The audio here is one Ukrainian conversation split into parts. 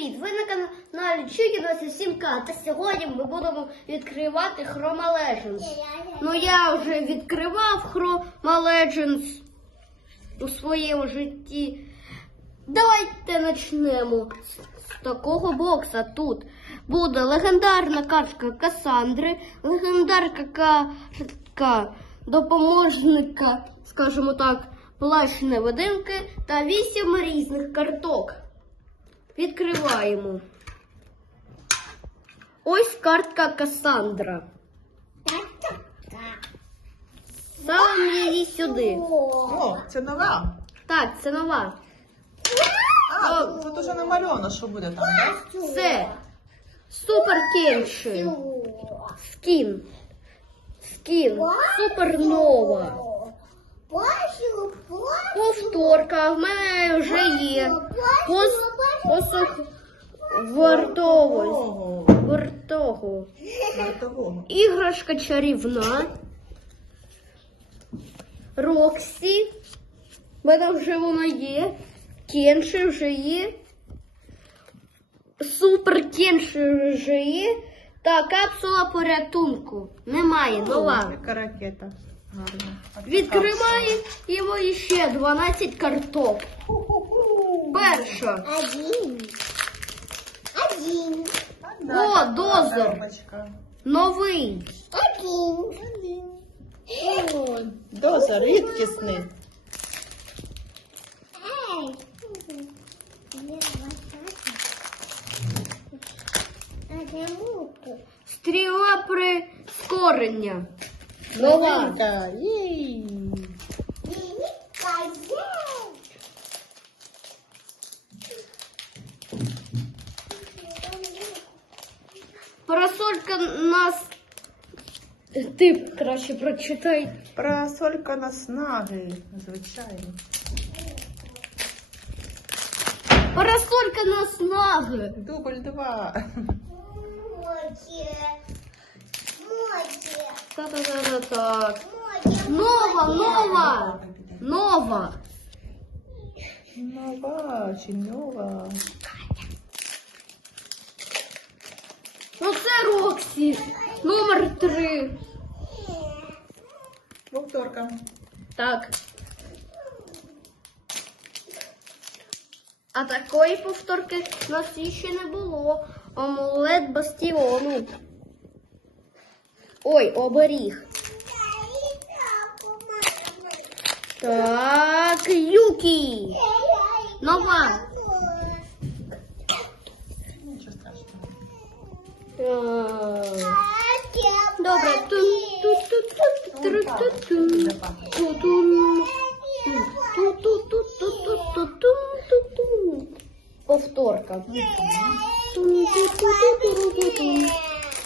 Привіт! Ви на каналі Чуки 27К та сьогодні ми будемо відкривати Chroma Legends. Ну я вже відкривав Chroma Legends у своєму житті. Давайте почнемо з, такого бокса. Тут буде легендарна картка Касандри, легендарна картка допоможника, скажімо так, плащ невидимки та вісім різних карток. Відкриваємо. Ось картка Касандра. Ставимо її сюди. О, це нова. Так, це нова. А, тут, уже намальовано, що буде там, так? Це Супер Кенши. Скін. Скін. Супернова. Повторка. В мене вже є. Пос... Посух вартового. Вартового. Іграшка чарівна. Роксі. В мене вже вона є. Кенши вже є. Супер Кенши вже є. Та капсула порятунку. Немає, нова. Яка ракета. Гарно. А це Відкриваємо іще 12 карток. Перша. Один. Один. О, дозор. Новий. Один. Ой, Дозор рідкісний. Стріла прискорення. Новинка. Їй. Парасолька нас. Ти краще прочитай. Парасолька наснаги, звичайно. Парасолька наснаги. Дубль два. Море. Так-так-так. Море. Нова, нова. Нова. Нова, чи нова. Ну це Роксі. Номер три. Повторка. Так. А такої повторки в нас ще не було. Амулет бастіону. Ой, оберіг. Так, Юкі. Нова. Повторка.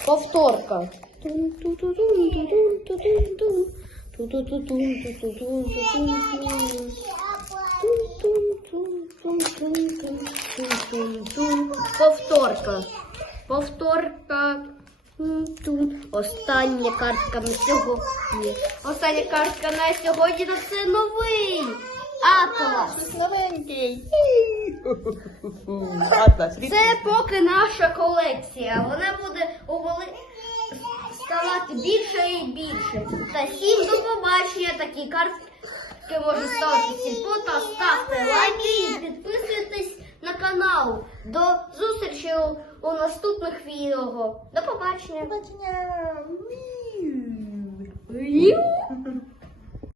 Повторка. Повторка. Повторка. Остання картка на сьогодні. Остання картка на сьогодні то це новий. Атлас. Новенький. Атлас. Це поки наша колекція. Вона буде увели... ставати більше і більше. Та всім до побачення. Такі картки можуть ставити сільпо та ставте лайки і підписуйтесь на канал. До зустрічі у, наступних відео. До побачення. Побачення. Віу.